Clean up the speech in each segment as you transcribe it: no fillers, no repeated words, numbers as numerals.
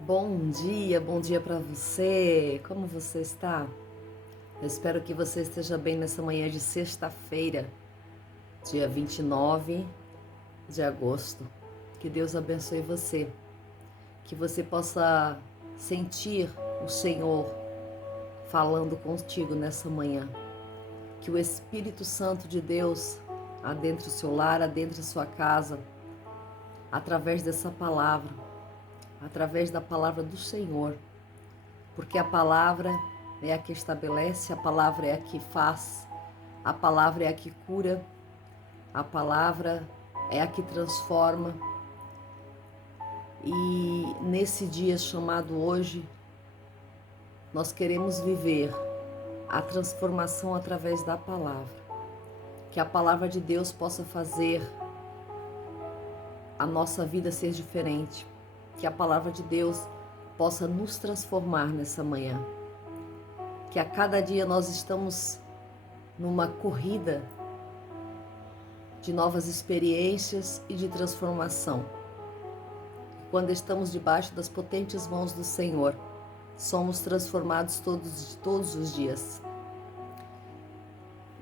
Bom dia para você. Como você está? Eu espero que você esteja bem nessa manhã de sexta-feira, dia 29 de agosto. Que Deus abençoe você, que você possa sentir o Senhor falando contigo nessa manhã. Que o Espírito Santo de Deus adentre o seu lar, adentre a sua casa, através dessa palavra, através da palavra do Senhor. Porque a palavra é a que estabelece, a palavra é a que faz, a palavra é a que cura, a palavra é a que transforma. E nesse dia chamado hoje, nós queremos viver a transformação através da palavra. Que a palavra de Deus possa fazer a nossa vida ser diferente. Que a palavra de Deus possa nos transformar nessa manhã. Que a cada dia nós estamos numa corrida de novas experiências e de transformação. Quando estamos debaixo das potentes mãos do Senhor, somos transformados todos os dias.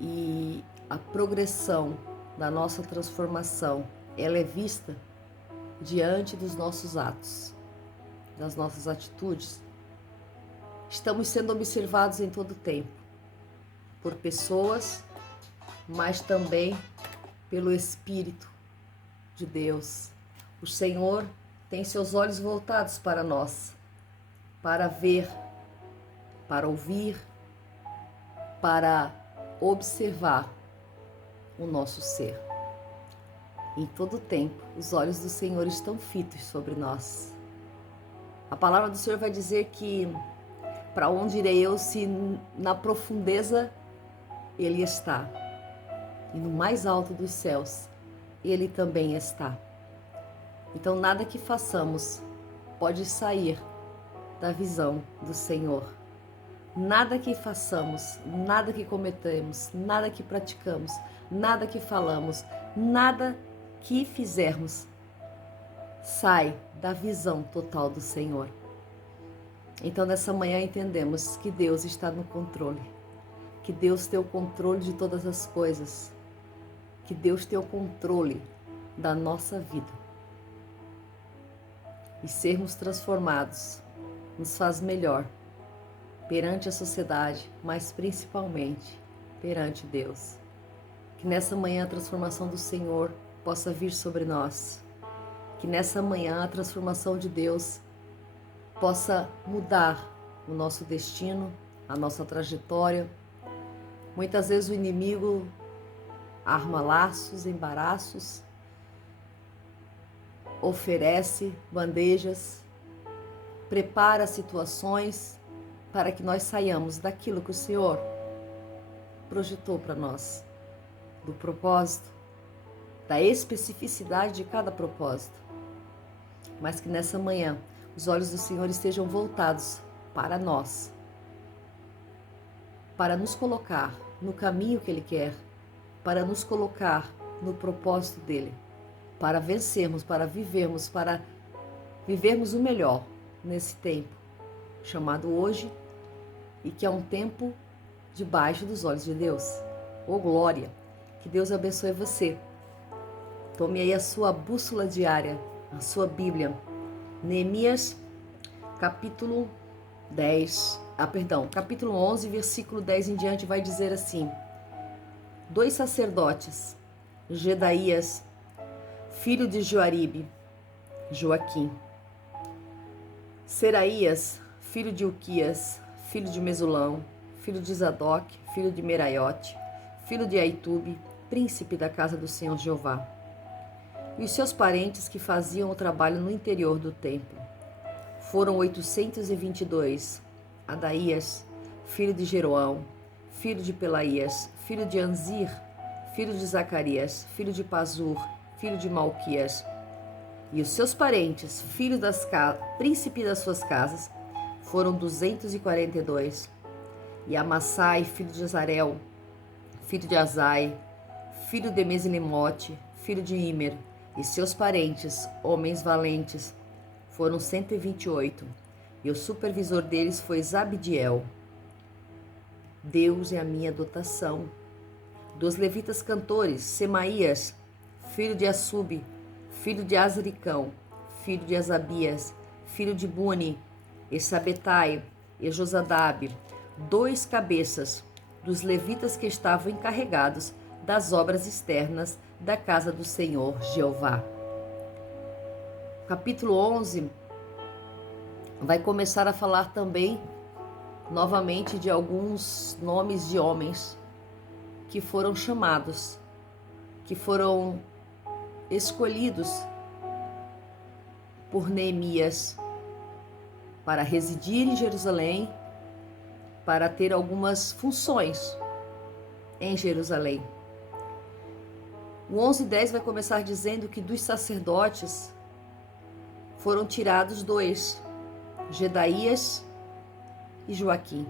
E a progressão da nossa transformação, ela é vista diante dos nossos atos, das nossas atitudes. Estamos sendo observados em todo o tempo, por pessoas, mas também pelo Espírito de Deus. O Senhor tem seus olhos voltados para nós, para ver, para ouvir, para observar o nosso ser. Em todo o tempo, os olhos do Senhor estão fitos sobre nós. A palavra do Senhor vai dizer que para onde irei eu se na profundeza Ele está? E no mais alto dos céus Ele também está. Então nada que façamos pode sair da visão do Senhor. Nada que façamos, nada que cometamos, nada que praticamos, nada que falamos, nada que fizermos sai da visão total do Senhor. Então nessa manhã entendemos que Deus está no controle, que Deus tem o controle de todas as coisas, que Deus tem o controle da nossa vida. E sermos transformados nos faz melhor perante a sociedade, mas principalmente perante Deus. Que nessa manhã a transformação do Senhor possa vir sobre nós. Que nessa manhã a transformação de Deus possa mudar o nosso destino, a nossa trajetória. Muitas vezes o inimigo arma laços, embaraços, oferece bandejas, prepara situações para que nós saiamos daquilo que o Senhor projetou para nós, do propósito, da especificidade de cada propósito. Mas que nessa manhã os olhos do Senhor estejam voltados para nós, para nos colocar no caminho que Ele quer, para nos colocar no propósito dEle, para vencermos, para vivermos o melhor nesse tempo chamado hoje, e que é um tempo debaixo dos olhos de Deus. Oh glória! Que Deus abençoe você. Tome aí a sua bússola diária, a sua Bíblia. Neemias, capítulo 11, versículo 10 em diante, vai dizer assim: 2 sacerdotes, Jedaías, filho de Joaribe, Joaquim, Seraías, filho de Uquias, filho de Mesulão, filho de Zadok, filho de Meraiote, filho de Aitube, príncipe da casa do Senhor Jeová, e os seus parentes que faziam o trabalho no interior do templo. Foram 822, Adaías, filho de Jeroão, filho de Pelaías, filho de Anzir, filho de Zacarias, filho de Pazur, filho de Malquias, e os seus parentes, príncipe das suas casas, foram 242, e Amassai, filho de Azarel, filho de Azai, filho de Mesilimote, filho de Imer, e seus parentes, homens valentes, foram 128, e o supervisor deles foi Zabdiel. Deus é a minha dotação. Dos levitas cantores, Semaías, filho de Assub, filho de Azricão, filho de Asabias, filho de Buni, e Sabetai, e Josadab, 2 cabeças dos levitas que estavam encarregados das obras externas da casa do Senhor Jeová. Capítulo 11 vai começar a falar também novamente de alguns nomes de homens que foram chamados, que foram escolhidos por Neemias para residir em Jerusalém, para ter algumas funções em Jerusalém. O 11:10 vai começar dizendo que dos sacerdotes foram tirados 2, Jedaías e Joaquim.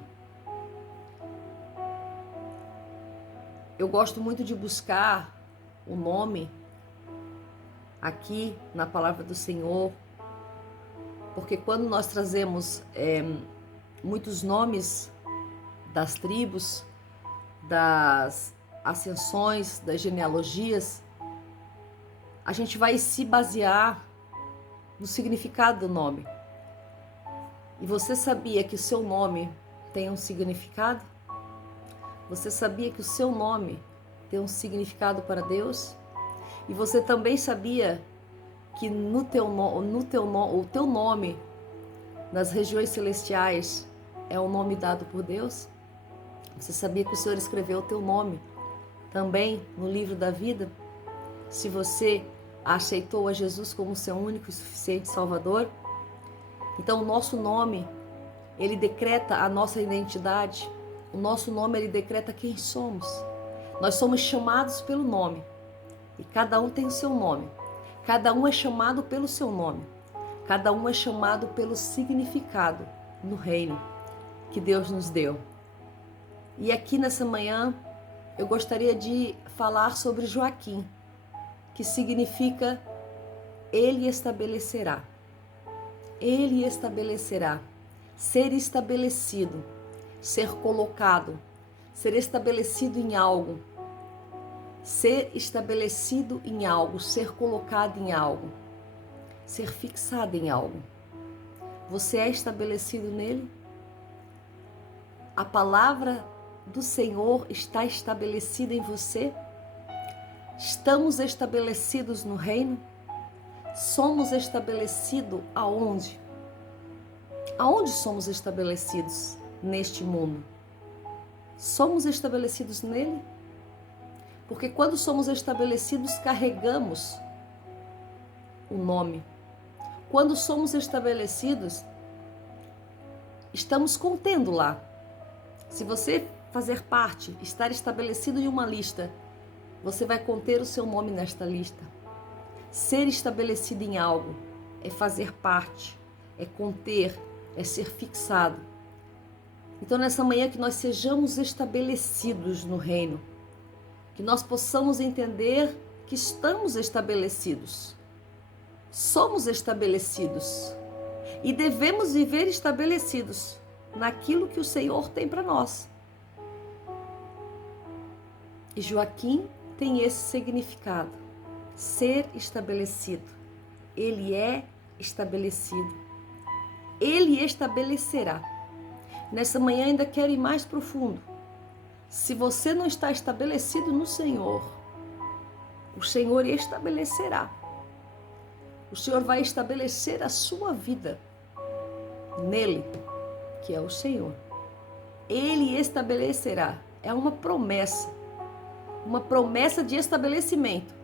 Eu gosto muito de buscar o nome aqui na palavra do Senhor, porque quando nós trazemos muitos nomes das tribos, das ascensões, das genealogias, a gente vai se basear no significado do nome. E você sabia que o seu nome tem um significado? Você sabia que o seu nome tem um significado para Deus? E você também sabia que o teu nome nas regiões celestiais é o nome dado por Deus? Você sabia que o Senhor escreveu o teu nome também no livro da vida? Se você aceitou a Jesus como seu único e suficiente Salvador, então o nosso nome, ele decreta a nossa identidade. O nosso nome, ele decreta quem somos. Nós somos chamados pelo nome. E cada um tem o seu nome. Cada um é chamado pelo seu nome. Cada um é chamado pelo significado no reino que Deus nos deu. E aqui nessa manhã, eu gostaria de falar sobre Joaquim, que significa ele estabelecerá. Ele estabelecerá. Ser estabelecido, ser colocado, ser estabelecido em algo. Ser estabelecido em algo, ser colocado em algo, ser fixado em algo. Você é estabelecido nele? A palavra do Senhor está estabelecida em você? Estamos estabelecidos no reino? Somos estabelecidos aonde? Aonde somos estabelecidos neste mundo? Somos estabelecidos nele? Porque quando somos estabelecidos, carregamos o nome. Quando somos estabelecidos, estamos contendo lá. Se você fazer parte, estar estabelecido em uma lista, você vai conter o seu nome nesta lista. Ser estabelecido em algo é fazer parte, é conter, é ser fixado. Então, nessa manhã, que nós sejamos estabelecidos no reino, que nós possamos entender que estamos estabelecidos, somos estabelecidos e devemos viver estabelecidos naquilo que o Senhor tem para nós. E Joaquim tem esse significado, ser estabelecido. Ele é estabelecido. Ele estabelecerá. Nessa manhã ainda quero ir mais profundo. Se você não está estabelecido no Senhor, o Senhor estabelecerá. O Senhor vai estabelecer a sua vida nele, que é o Senhor. Ele estabelecerá. É uma promessa de estabelecimento,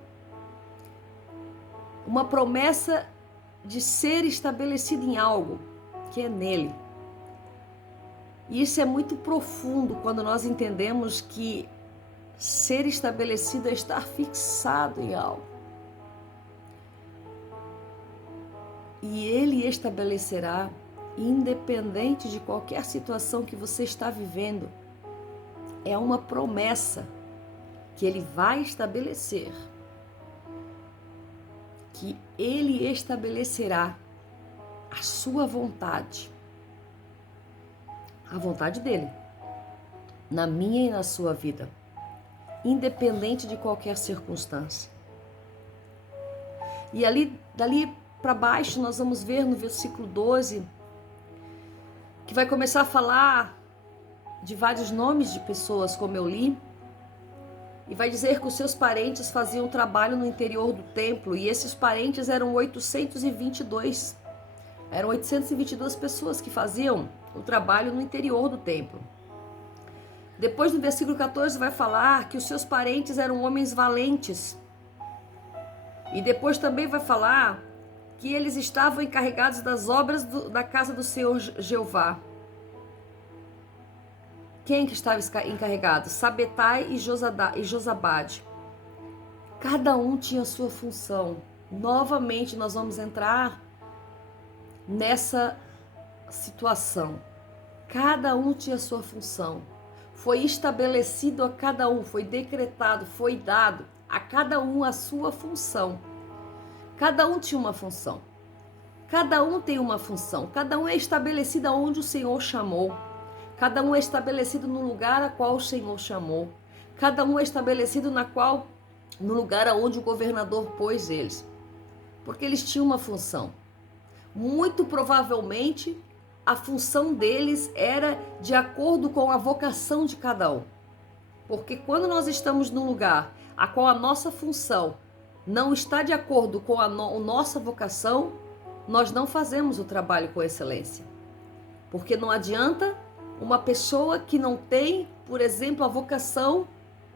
uma promessa de ser estabelecido em algo que é nele. E isso é muito profundo quando nós entendemos que ser estabelecido é estar fixado em algo. E ele estabelecerá, independente de qualquer situação que você está vivendo. É uma promessa que ele vai estabelecer, que ele estabelecerá a sua vontade, a vontade dele, na minha e na sua vida, independente de qualquer circunstância. E dali para baixo nós vamos ver no versículo 12, que vai começar a falar de vários nomes de pessoas, como eu li, e vai dizer que os seus parentes faziam trabalho no interior do templo, e esses parentes eram 822. Eram 822 pessoas que faziam o trabalho no interior do templo. Depois, no versículo 14, vai falar que os seus parentes eram homens valentes. E depois também vai falar que eles estavam encarregados das obras da casa do Senhor Jeová. Quem que estava encarregado? Sabetai e Josabade. Cada um tinha sua função. Novamente nós vamos entrar nessa situação. Cada um tinha sua função. Foi estabelecido a cada um, foi decretado, foi dado a cada um a sua função. Cada um tinha uma função. Cada um tem uma função. Cada um é estabelecido onde o Senhor chamou. Cada um é estabelecido no lugar a qual o Senhor chamou. Cada um é estabelecido no lugar aonde o governador pôs eles. Porque eles tinham uma função. Muito provavelmente, a função deles era de acordo com a vocação de cada um. Porque quando nós estamos num lugar a qual a nossa função não está de acordo com a nossa vocação, nós não fazemos o trabalho com excelência. Porque não adianta uma pessoa que não tem, por exemplo, a vocação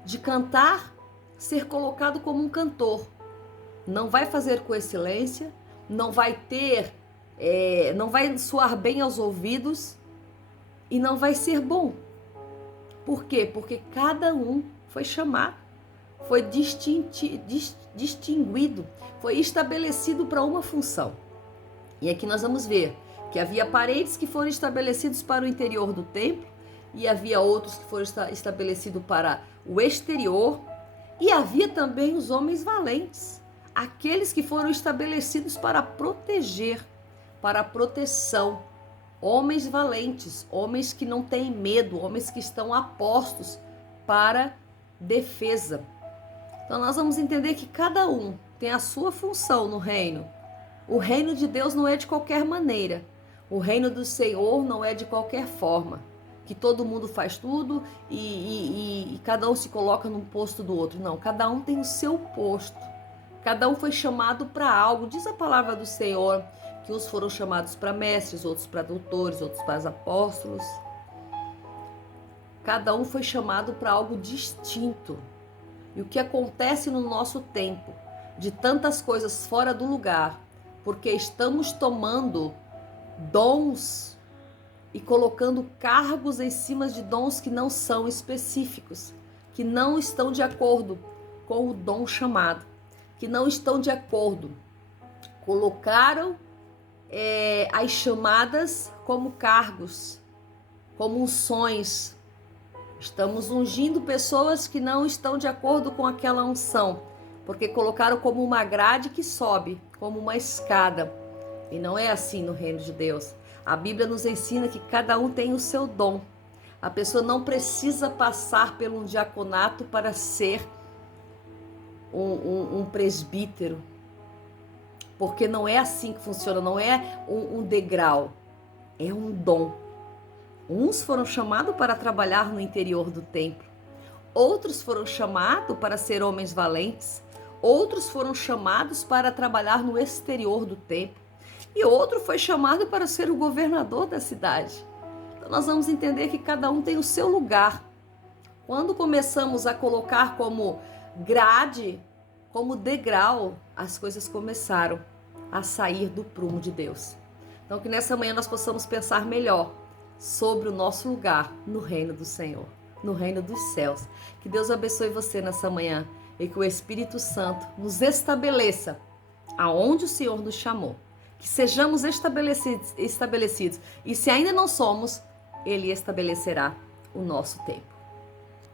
de cantar, ser colocado como um cantor. Não vai fazer com excelência, não vai não vai soar bem aos ouvidos e não vai ser bom. Por quê? Porque cada um foi chamado, foi distinguido, foi estabelecido para uma função. E aqui nós vamos ver que havia parentes que foram estabelecidos para o interior do templo e havia outros que foram estabelecidos para o exterior e havia também os homens valentes, aqueles que foram estabelecidos para proteger, para a proteção, homens valentes, homens que não têm medo, homens que estão apostos para defesa. Então nós vamos entender que cada um tem a sua função no reino. O reino de Deus não é de qualquer maneira. O reino do Senhor não é de qualquer forma, que todo mundo faz tudo e cada um se coloca num posto do outro. Não, cada um tem o seu posto. Cada um foi chamado para algo. Diz a palavra do Senhor que uns foram chamados para mestres, outros para doutores, outros para apóstolos. Cada um foi chamado para algo distinto. E o que acontece no nosso tempo, de tantas coisas fora do lugar, porque estamos tomando dons e colocando cargos em cima de dons que não são específicos, que não estão de acordo com o dom chamado, que não estão de acordo. Colocaram as chamadas como cargos, como unções. Estamos ungindo pessoas que não estão de acordo com aquela unção, porque colocaram como uma grade que sobe, como uma escada. E não é assim no reino de Deus. A Bíblia nos ensina que cada um tem o seu dom. A pessoa não precisa passar por um diaconato para ser um presbítero. Porque não é assim que funciona, não é um degrau, é um dom. Uns foram chamados para trabalhar no interior do templo, outros foram chamados para ser homens valentes, outros foram chamados para trabalhar no exterior do templo, e outro foi chamado para ser o governador da cidade. Então nós vamos entender que cada um tem o seu lugar. Quando começamos a colocar como grade, como degrau, as coisas começaram a sair do prumo de Deus. Então que nessa manhã nós possamos pensar melhor sobre o nosso lugar no reino do Senhor, no reino dos céus. Que Deus abençoe você nessa manhã e que o Espírito Santo nos estabeleça aonde o Senhor nos chamou. Que sejamos estabelecidos e se ainda não somos, Ele estabelecerá o nosso tempo.